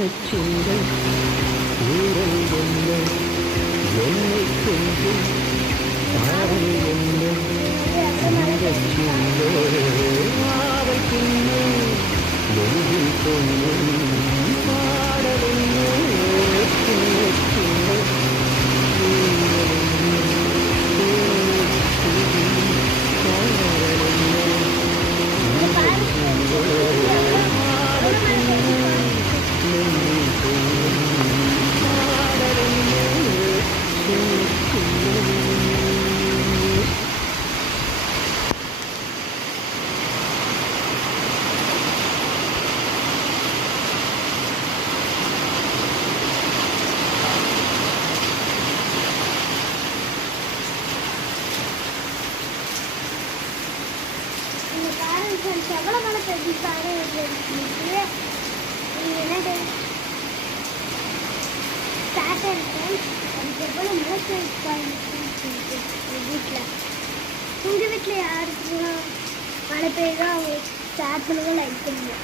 சின்ன ஊரல் என்ன என்னை கொஞ்சம் பாவை என்ன இந்த சின்ன ஆவை பின்ன நெஞ்சில் பொண்ணும் பாடல் என்ன சின்ன சின்ன ஊரல் எவ்வளோ மழை பெய்யுது என்னது சாட்டர்டே அதுக்கு எவ்வளோ மழை பெய்யுது வீட்டில் உங்கள் வீட்டில் யாருக்குலாம் மழை பெய்யுதோ அவங்க ஸ்டார்ட் பண்ணுங்க லைக் பண்ணுங்க